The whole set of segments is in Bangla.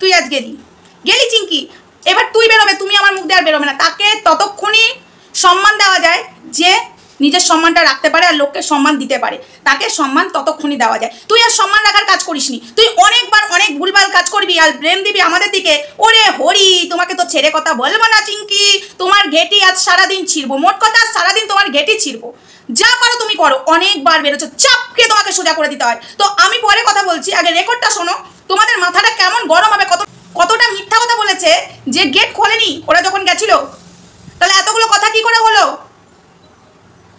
তুই আজ গেলি চিঙ্কি, এবার তুই বেরোবে, তুমি আমার মুখ দিয়ে আর বেরোবে না। তাকে ততক্ষণই সম্মান দেওয়া যায় যে নিজের সম্মানটা রাখতে পারে আর লোককে সম্মান দিতে পারে, তাকে সম্মান ততক্ষণই দেওয়া যায়। তুই আর সম্মান রাখার কাজ করিসনি, তুই অনেকবার অনেক ভুলভাল কাজ করবি আর ব্লেম দিবি আমাদের দিকে। ওরে হরি, তোমাকে তো ছেড়ে কথা বলবো না চিঙ্কি, তোমার ঘেটি আজ সারাদিন ছিড়বো, মোট কথা সারাদিন তোমার ঘেটি ছিড়বো। যা পারো তুমি করো, অনেকবার বেরোচ্ছ, চাপকে তোমাকে সোজা করে দিতে হয়। তো আমি পরে কথা বলছি, আগে রেকর্ডটা শোনো, তোমাদের মাথাটা কেমন গরম হবে। কতটা মিথ্যা কথা বলেছে যে গেট খোলেনি ওরা যখন গেছিল, তাহলে এতগুলো কথা কি করে হলো?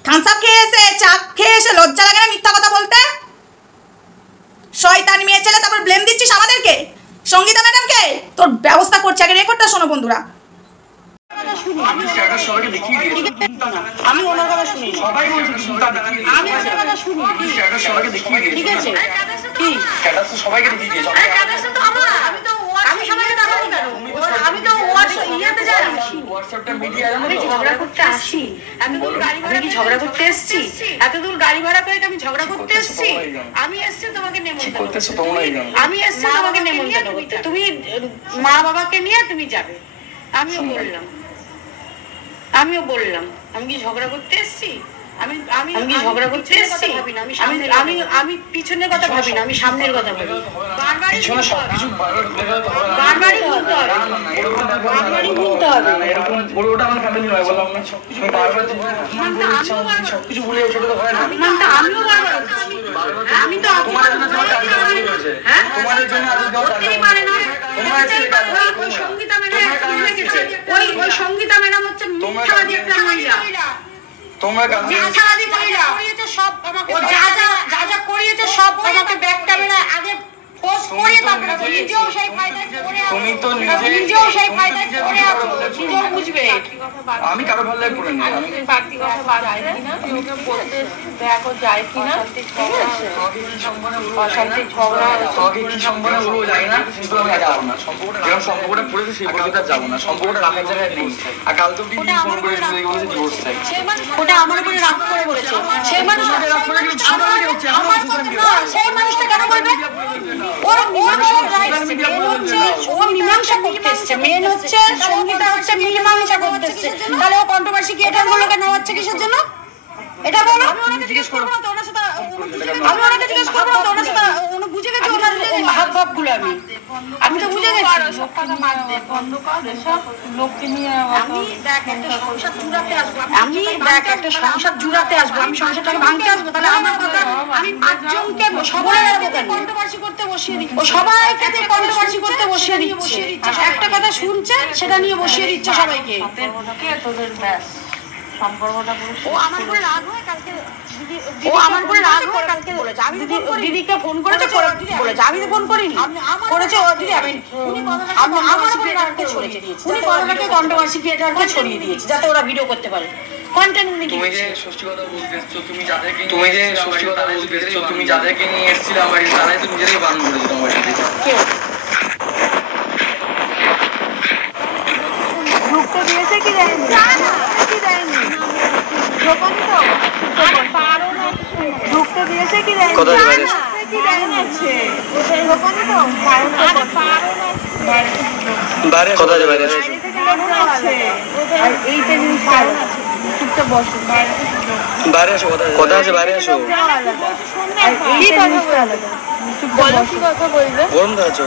থামস আপ খেয়ে এসে, চা খেয়ে এসে লজ্জা লাগে না মিথ্যা কথা বলতে? শয়তান মেয়ে ছেলে, তারপর ব্লেম দিচ্ছিস আমাদেরকে, সঙ্গীতা ম্যাডামকে। তোর ব্যবস্থা করছে, আগে রেকর্ডটা শোনো বন্ধুরা। আমি ওনার কথা শুনি, সবাই বলছি আমি ওনার কথা শুনি, সবাইকে দেখিয়ে দিয়েছি, ঠিক আছে? কি স্ট্যাটাস তো সবাইকে দেখিয়ে দিয়েছি, স্ট্যাটাস তো আমার, আমি সবাইকে দেখাবো কেন? আমি তো ইয়াতে যাই, হোয়াটসঅ্যাপটা মিডিয়া আমি ঝগড়া করতে আসি, এতদূর গাড়ি ভাড়া কি ঝগড়া করতে এসেছি? এতদূর গাড়ি ভাড়া করে আমি ঝগড়া করতে এসেছি? আমি এসেছি তোমাকে নেমন্তন্ন করতেছি, আমি এসেছি তোমাকে নেমন্তন্ন করতে, তুমি মা বাবাকে নিয়ে তুমি যাবে। আমিও বললাম আমি কি ঝগড়া করতে এসেছি? আমি ঝগড়া করতে এসেছি? আমি পিছনের কথা ভাবি না, আমি সামনের কথা ভাবি। বারবারই বলতে হবে, বারবারই বলতে হবে। আমিও বারবার, আমি তো সঙ্গীতা ম্যাডাম, ওই সঙ্গীতা ম্যাডাম হচ্ছে মিথ্যাবাদী একটা মহিলা। তোমরা মিথ্যাবাদী মহিলা, সব আমাকে যা যা করিয়েছে সব আমাকে ব্যাক ক্যামেরা আগে পোস্ট করিয়ে তারপরে নিজেও সেই ফায়দায় পড়ে আছো, তুমি তো নিজেও সেই ফায়দায় পড়ে আছো, নিজেও বুঝবে। আমি কারো ভালো লাগে পড়ে না, আমি পার্টি কথা বাদ আই কিনা ওকে বলতে দেখো যায় কিনা, ঠিক আছে? অশান্তি ঝগড়া তোকে কি সম্বন্ধে বলবো জানি না, কিন্তু আমি যাব না। সম্পর্কটা পড়েছে সেই পর্যন্ত যাব না, সম্পর্কটা রাখার জায়গায় নেই। আর কাল তো দিদি ফোন করে বলেছে ডিভোর্স চাই, ওটা আমার উপরে রাগ করে বলেছে। সেই মানুষটা রাগ করে কিছু ছোট হয়ে যাচ্ছে, আমার সেই মানুষটা কেন বলবে? ওর মীমাংসা করতে এসছে, মেন হচ্ছে সঙ্গীতা হচ্ছে মীমাংসা করতে এসছে, তাহলে ও কন্ট্রোভার্সি কি এটার গুলোকে নেওয়া হচ্ছে কিসের জন্য? এটা বলো। আমি ওনাকে জিজ্ঞেস করবো না তো, ওনার সাথে উনি বুঝে গেছে ওনার ভাব গুলো। আমি তো বুঝে গেছি, লোককে নিয়ে আমি দেখ একটা সংসার জুড়াতে আসবো, আমি দেখ একটা সংসার জুড়াতে আসবো, আমি সংসারটাকে ভাঙতে আসবো, তাহলে আমার কথা আমি পাঁচজনকে সবাইকে কন্ট্রোভার্সি করতে বসিয়ে দিচ্ছি, সবাইকে কন্ট্রোভার্সি করতে বসিয়ে দিচ্ছে, একটা কথা শুনছে সেটা নিয়ে বসিয়ে দিচ্ছে সবাইকে। তোদের ব্যাস সম্পর্কটা ও আমার উপরে রাগ হয় কালকে, ও আমার উপরে রাগ হয় কালকে বলেছে, আমি দিদিকে ফোন করেছে বলেছে, আমি তো ফোন করিনি, করেছে ও দিদি। আমি আমার উপরে রাগকে ছড়িয়ে দিয়েছি, উনি কথাটাকে কন্ট্রোভার্সি ক্রিয়েটরকে ছড়িয়ে দিয়েছি যাতে ওরা ভিডিও করতে পারে, কন্টেন্ট নিয়ে। তুমি যে সত্যি কথা বলতেছো, তুমি যাদেরকে নিয়ে এসেছিলে আমার তারাই তো নিজেরাই বারণ করেছে তোমার সাথে। কেউ ঢুকতে দিয়েছে কি দেয়নি? ঢুকতে দিয়েছে কি দেয়নি? এইটা জিনিস চুপচাপ বসো, বাইরে আসো, কথা আছে, বাইরে আসো। কি কথা বলবে? বলো, কি কথা বলবে? গরম ধরেছো,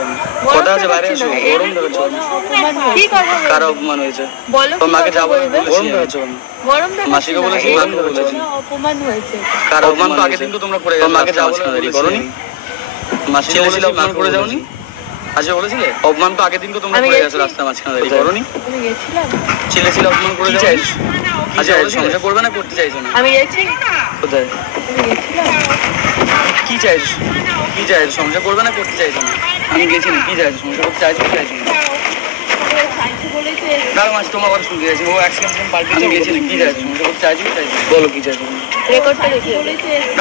কথা আছে, বাইরে আসো। গরম ধরেছো, কি কথা? কার অপমান হয়েছে বলো, তোর মাকে যাবো। গরম ধরেছো, গরম ধরেছো, মাসিকে বলেছি, মাকে বলেছি অপমান হয়েছে। কার অপমান? তো আগের দিন তো তোমরা করে গেছো, মাকে যাবো করোনি? মাসিকে বলেছিল অপমান করে যাওনি? আজকে বলেছিলে অপমান তো আগের দিন তো তোমরা করে গেছো রাস্তা মাঝখানে দাঁড়িয়ে, করোনি? আমি গেছিলাম, ছেলে অপমান করে যাও। আচ্ছা সংসার করবে না করতে চাইছো না? আমি গেছি। কোথায়? আমি গেছিলাম। কি চাইছো? সংসার করবে না করতে চাইছো না? আমি গেছি না। কি চাইছো? সংসার করতে চাইছো কি চাইছো? কাল মাস তোমার কথা শুনতে চাইছি, ও অ্যাক্সিডেন্ট পাল্টে। আমি গেছি না। কি চাইছো? সংসার করতে চাইছো কি চাইছো? বলো কি চাইছো? রেকর্ডটা দেখি।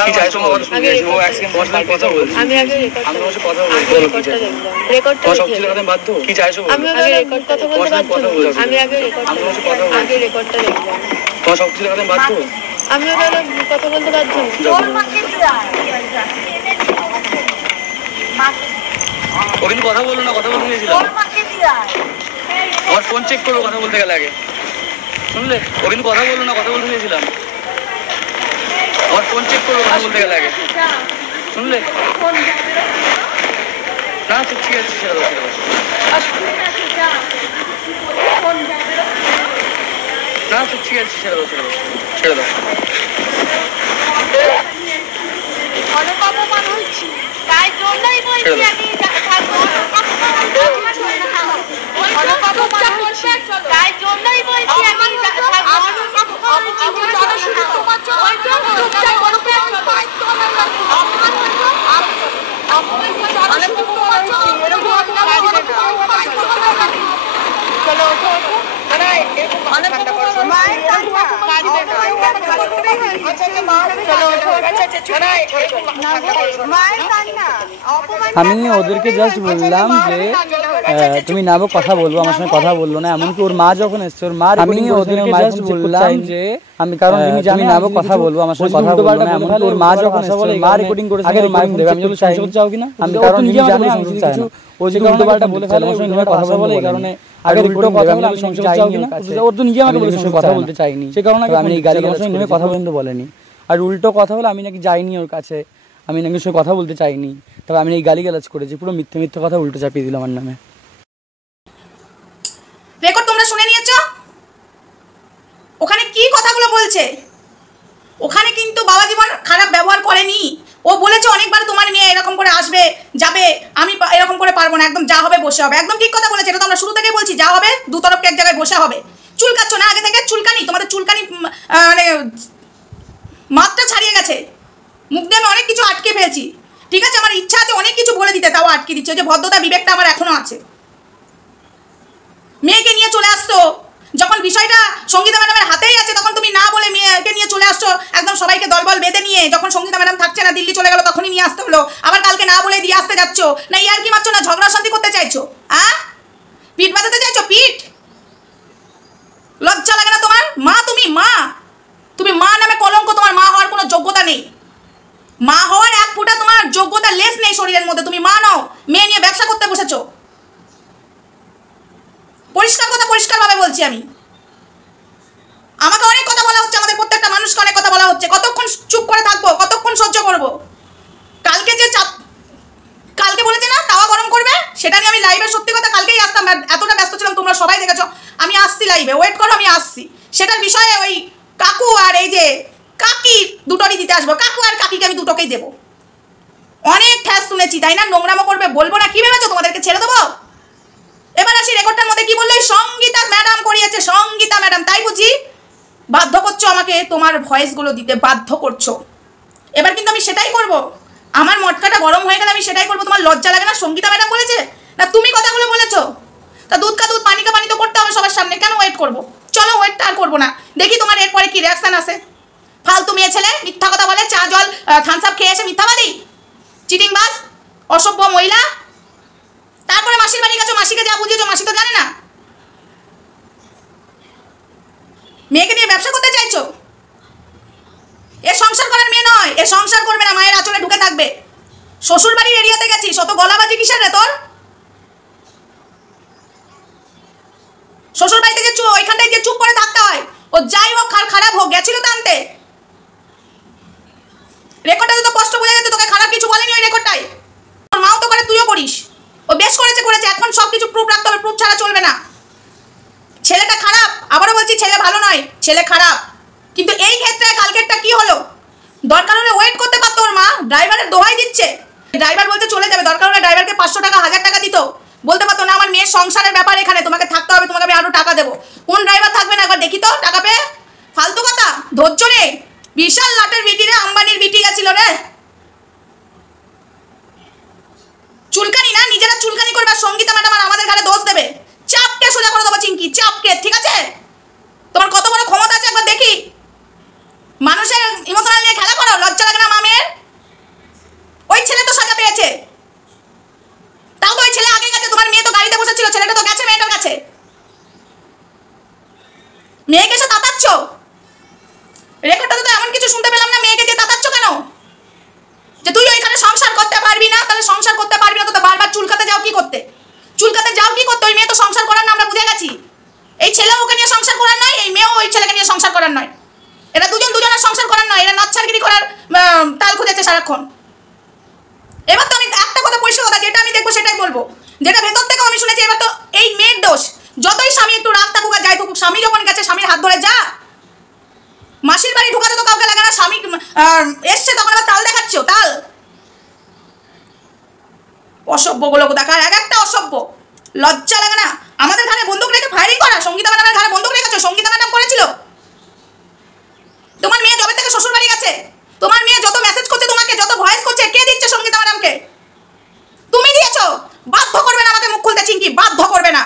কি চাইছো? তোমার কথা শুনতে চাইছি, ও অ্যাক্সিডেন্ট পাল্টে কথা বলছি। আমি আগে আমি তোমার সাথে কথা বলছি। বলো কি চাইছো? রেকর্ডটা দেখি। সব কিছু কথা বাধ্য। কি চাইছো? আমি আগে রেকর্ড কথা বলতে বাধ্য। আমি আগে রেকর্ড, আমি তোমার সাথে কথা বলছি। আগে রেকর্ডটা দেখি। তোমার সব কিছু কথা বাধ্য। আমি আগে কথা বলতে বাধ্য। তোর মাকে ও কিন্তু কথা বললো না, কথা বলতে গেছিলাম। আমার ফোন চেক করবো কথা বলতে গেলে আগে, শুনলে? ও কিন্তু কথা বললো না, কথা বলতে গেছিলাম। আমার ফোন চেক করবো কথা বলতে গেলে আগে, শুনলে? না ঠিক আছে, ছেড়ে দাও, ছেড়ে দাও। না ঠিক আছে, ছেড়ে দাও, ছেড়ে দাও, ছেড়ে দাও। অনেক অপমান হয়েছি, তাই জন্যই বলছি আমি তাই জন্যই বলছি আমি আমি ওদেরকে জাস্ট বললাম যে তুমি না কথা বলবো, আমার সঙ্গে কথা বললো না। এমনকি ওর মা যখন এসছে, ওর মা, আমি ওদেরকে জাস্ট বললাম যে আমি, কারণ তুমি জানি না কথা বলবো, আমার সঙ্গে কথা বলবো না। এমনকি ওর মা যখন এসছে, মা রেকর্ডিং করেছে, আগে রেকর্ডিং দেবে, আমি যদি চাই চাও কিনা, আমি কারণ তুমি জানো আমি কিছু চাই না। ও যদি উল্টো পাল্টা বলে ফেলে, ওর সঙ্গে কথা বলে, এই কারণে আগে রেকর্ডিং কথা বলে আমি সংসার চাই কিনা, ওর তো নিজে আমাকে বলে কথা বলতে চাইনি, সেই কারণে আমি এই গালি গালাজ নেমে কথা বলতে বলেনি। আর উল্টো কথা হলে আমি নাকি যাইনি ওর কাছে, আমি নাকি সঙ্গে কথা বলতে চাইনি, তবে আমি এই গালি গালাজ করেছি, পুরো মিথ্যে মিথ্যে কথা উল্টো চাপিয়ে দিল আমার নামে। রেকর্ড তোমরা শুনে নিয়েছো? ওখানে কি কথাগুলো বলছে? ওখানে কিন্তু বাবা জীবন খারাপ ব্যবহার করেনি। ও বলেছে অনেকবার তোমার মেয়ে এরকম করে আসবে যাবে, আমি এরকম করে পারবো না, একদম যা হবে বসে হবে। একদম ঠিক কথা বলেছে, এটা তো আমরা শুরু থেকেই বলছি, যা হবে দু তরফকে এক জায়গায় বসে হবে। চুলকাচ্ছ না আগে থেকে? চুলকানি, তোমাদের চুলকানি মানে মাত্রা ছাড়িয়ে গেছে। মুখ দিয়ে আমি অনেক কিছু আটকে ফেলছি, ঠিক আছে? আমার ইচ্ছা আছে অনেক কিছু বলে দিতে, তাও আটকে দিচ্ছে। যে ভদ্রতা বিবেকটা আমার এখনো আছে। মেয়েকে নিয়ে চলে আসছো যখন বিষয়টা সঙ্গীতা ম্যাডামের হাতেই আছে, তখন তুমি না বলে মেয়েকে নিয়ে চলে আসছো একদম সবাইকে দলবল বেঁধে নিয়ে। যখন সঙ্গীতা ম্যাডাম থাকছে না, দিল্লি চলে গেল, তখনই নিয়ে আসতে হলো। আবার কালকে না বলে দিয়ে আসতে যাচ্ছ না? ইয়ার কি মারছো না ঝগড়া শান্তি করতে চাইছো? পিঠ বাজাতে চাইছো? পিঠ লজ্জা লাগে না তোমার? মা, তুমি মা নামে কলঙ্ক, তোমার মা হওয়ার কোনো যোগ্যতা নেই। মা হওয়ার এক ফুটা তোমার যোগ্যতা লেস নেই শরীরের মধ্যে। তুমি মা নও, মেয়ে নিয়ে ব্যবসা করতে বসেছো। পরিষ্কার কথা পরিষ্কারভাবে বলছি আমি। আমাকে অনেক কথা বলা হচ্ছে, আমাদের প্রত্যেকটা মানুষকে অনেক কথা বলা হচ্ছে। কতক্ষণ চুপ করে থাকবো? কতক্ষণ সহ্য করব? কালকে যে কালকে বলেছে না তাওয়া গরম করবে, সেটা নিয়ে আমি লাইভে সত্যি কথা কালকেই আসতাম, এতটা ব্যস্ত ছিলাম, তোমরা সবাই দেখেছো। আমি আসছি লাইভে, ওয়েট করো, আমি আসছি। সেটার বিষয়ে ওই কাকু আর এই যে কাকি দুটোরই দিতে আসবো। কাকু আর কাকিকে আমি দুটোকেই দেবো। অনেক ঠ্যাস শুনেছি, তাই না? নোংরামো করবে, বলবো না। কি ভেবেছো তোমাদেরকে ছেড়ে দেবো? এবার আসি রেকর্ডটার মধ্যে কি বললো? সঙ্গীতা ম্যাডাম করিয়েছে, সঙ্গীতা ম্যাডাম। তাই বুঝি বাধ্য করছো আমাকে তোমার ভয়েসগুলো দিতে, বাধ্য করছো। এবার কিন্তু আমি সেটাই করব। আমার মটকাটা গরম হয়ে গেলে আমি সেটাই করবো। তোমার লজ্জা লাগে না? সঙ্গীতা ম্যাডাম বলেছে না, তুমি কথাগুলো বলেছো। তা দুধ কা দুধ পানি কা পানি তো করতে হবে সবার সামনে। কেন ওয়েট করবো? চলো, ওয়েটটা আর করবো না, দেখি তোমার এরপরে কি রিয়াকশন আসে। ফালতু মেয়ে ছেলে, মিথ্যা কথা বলে, চা জল থামস আপ খেয়ে এসে মিথ্যাবাদী, চিটিংবাজ, অসভ্য মহিলা। তারপরে মাসির বাড়ি গেছো, মাসিকে যা বুঝিয়েছো মাসি তো জানে না। মেয়েকে নিয়ে ব্যবসা করতে চাইছো? এ সংসার করার মেয়ে নয়, এ সংসার করবে না, মায়ের আঁচলে ঢুকে থাকবে। শ্বশুর বাড়ির এরিয়াতে গেছিস, অত গলাবাজি কিসের রে তোর? শ্বশুর বাড়িতে যে ওইখানটায় যে চুপ করে থাকতে হয়, ও যাই হোক খারাপ হোক, গেছিল তো আনতে। রেকর্ডটা তো স্পষ্ট বোঝা যাচ্ছে তোকে খারাপ কিছু বলেনি ওই রেকর্ডটাই। তোর মাও তো করে, তুইও করিস। ও বেশ করেছে। এখন সব কিছু প্রুফ রাখতে হবে, প্রুফ ছাড়া চলবে না। ছেলেটা খারাপ, আবারও বলছি, ছেলে ভালো নয়, ছেলে খারাপ। কিন্তু এই ক্ষেত্রে কালকেরটা কি হলো? দরকার হলে ওয়েট করতে পারতো ওর মা। ড্রাইভারের দোহাই দিচ্ছে, ড্রাইভার বলতে চলে যাবে, দরকার হলে ড্রাইভারকে 500 টাকা 1000 টাকা দিত। বলতে পারতো না আমার মেয়ের সংসারের ব্যাপার, এখানে তোমাকে থাকতে হবে, তোমাকে আমি আরো টাকা দেবো। কোন ড্রাইভার থাকবে না একবার দেখি তো টাকা পেয়ে? ফালতু কথা, ধৈর্য রে। বিশাল লাটের বিটি রে, আম্বানির বিটি গেছিল রে। চুলকানি না, নিজেরা চুলকানি করবে, সঙ্গীতা ম্যাডাম আর আমাদের ঘরে দোষ দেবে। চাপকে সোজা করে দেবো চিঙ্কি, চাপকে, ঠিক আছে? তোমার কত বড় ক্ষমতা আছে একবার দেখি। মানুষের ইমোশনাল নিয়ে খেলা করো, লজ্জা লাগে না মা মেয়ের? ওই ছেলে তো সাজা পেয়েছে, তাও তো ওই ছেলে আগে গেছে। তোমার মেয়ে তো গাড়িতে বসেছিল, ছেলেটা তো গেছে মেয়েটার কাছে। মেয়েকে এসে তাতাচ্ছ? রেকর্ডটা তো এমন কিছু শুনতে পেলাম না, মেয়েকে দিয়ে তাতাচ্ছ কেন? যে তুই ওইখানে সংসার করতে পারবি না, তাহলে সংসার করতে পারবি না তো বারবার চুলকাতে যাওয়া ছেলেও ওকে নিয়ে সংসার করার নয়, এই মেয়েও ওই ছেলেকে নিয়ে সংসার করার নয়। এরা দুজনের সংসার করার নয়, এরা নাচ্ছারগিরি করার তাল খুঁজেছে সারাক্ষণ। এবার তো আমি একটা কথা পরিষ্কার কথা, যেটা আমি দেখবো সেটাই বলবো, যেটা ভেতর থেকে আমি শুনেছি। এবার তো এই মেয়ের দোষ, যতই স্বামী একটু রাগ থাকুক আর যাই থাকুক, স্বামী যখন গেছে স্বামীর হাত ধরে যা। মাসির বাড়ি ঢুকাতে তো কাউকে লাগে না, স্বামী এসছে তখন আবার তাল দেখাচ্ছ, তাল। অসভ্য গুলো কোথাকার, এক একটা অসভ্য, লজ্জা লাগে না? আমাদের ঘরে বন্দুক রেখে ফায়ারিং করা, সঙ্গীতা ম্যাডামের ঘরে বন্দুক রেখেছো, সঙ্গীতা ম্যাডাম করেছিল। তোমার মেয়ে যবে থেকে শ্বশুর বাড়ি গেছে, তোমার মেয়ে যত মেসেজ করছে তোমাকে, যত ভয়েস করছে, কে দিচ্ছে? সঙ্গীতা ম্যাডামকে তুমি দিয়েছো। বাধ্য করবে না আমাকে মুখ খুলতে চিঙ্কি, বাধ্য করবে না।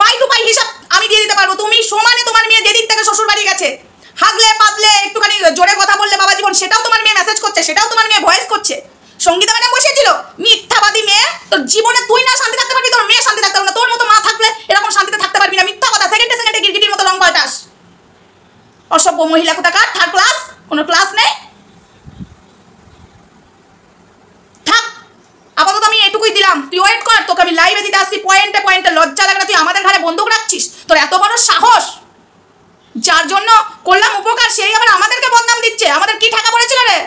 পাই টু পাই হিসাব আমি দিয়ে দিতে পারবো। তুমি সমানে তোমার মেয়ে যেদিক থেকে শ্বশুর বাড়ি গেছে, হাগলে পাতলে একটুখানি জোরে কথা বললে বাবা জীবন, সেটাও তোমার মেয়ে মেসেজ করছে, সেটাও তোমার মেয়ে ভয়েস করছে। সঙ্গীতা ম্যাডাম বসেছিল। মিথ্যাবাদী মেয়ে, তোর জীবনে তুই না শান্তি থাকতে পারবি, তোর মেয়ে শান্তি থাকতে পারবে না। তোর মতো মা থাকলে এরকম শান্তিতে থাকতে পারবি না। মিথ্যা কথা, সেকেন্ডে সেকেন্ডে গিরগিটির মতো রং পাল্টাস। অসভ্য মহিলা কোথাকার, থার্ড ক্লাস, কোনো ক্লাস নেই। থাক, আপাতত আমি এটুকুই দিলাম, তুই ওয়েট কর, তোকে আমি লাইভে দিতে আসছি পয়েন্টে পয়েন্টে। লজ্জা লাগে না? তুই আমাদের ঘরে বন্দুক রাখছিস, তোর এত বড় সাহস। যার জন্য করলাম উপকার সেই আবার আমাদেরকে বদনাম দিচ্ছে। আমাদের কি টাকা পড়েছিল রে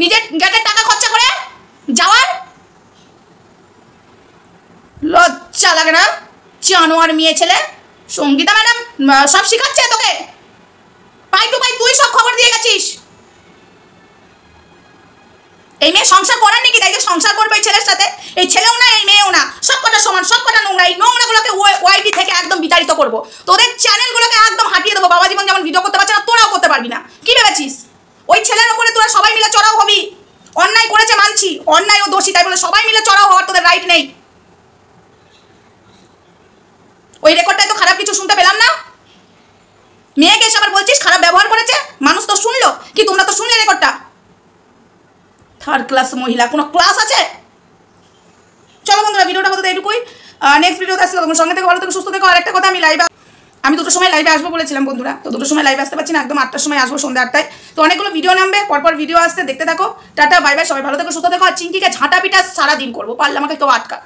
নিজের গেটের টাকা খরচা করে যাওয়ার? লজ্জা লাগে না? জানোয়ার মেয়ে ছেলে। সঙ্গীতা ম্যাডাম সব শিখাচ্ছে তোকে, পাই টু পাই তুই সব খবর দিয়ে গেছিস। এই মেয়ে সংসার করার নাকি, তাই যে সংসার করবে এই ছেলের সাথে। এই ছেলেও না, এই মেয়েও না, সব কটা সমান, সব কটা নোংরা। এই নোংরাগুলোকে ওয়াইটি থেকে একদম বিতাড়িত করবো, তোদের চ্যানেলগুলোকে একদম হাঁটিয়ে দেবো। বাবা জীবন যেমন ভিডিও করতে পারছে না, তোরাও করতে পারবি না। কি ভেবেছিস ওই ছেলের ওপরে তোরা সবাই মিলে চড়াও হবি? অন্যায় করেছে মানছি, অন্যায় ও দোষী, তাই বলে সবাই মিলে চড়াও হওয়ার তোদের রাইট নেই। ওই রেকর্ডটাই তো খারাপ কিছু শুনতে পেলাম না। মেয়েকে এসে আবার বলছিস খারাপ ব্যবহার করেছে, মানুষ তো শুনলো, কি তোমরা তো শুনলে রেকর্ডটা? থার্ড ক্লাস মহিলা, কোনো ক্লাস আছে? চলো বন্ধুরা, ভিডিওটা বলতে এইটুকুই। নেক্সট ভিডিওতে আসলে তোমার সঙ্গে থেকে ভালো থেকে সুস্থ থেকো। আর একটা কথা, আমি দুটোর সময় লাইভে আসবো বলেছিলাম বন্ধুরা, তো দুটোর সময় লাইভে আসতে পারছি না, একদম 8টার সময় আসবো, সন্ধ্যা 8টায়। তো অনেকগুলো ভিডিও নামবে, পরপর ভিডিও আসতে দেখতে থাকো। টাটা, বাই বাই, সবাই ভালো থেকো সুস্থ থেকো। আর চিঙ্কিকে ঝাঁটা পিটা সারাদিন করবো, পারলে আমাকে কেউ আটকাক।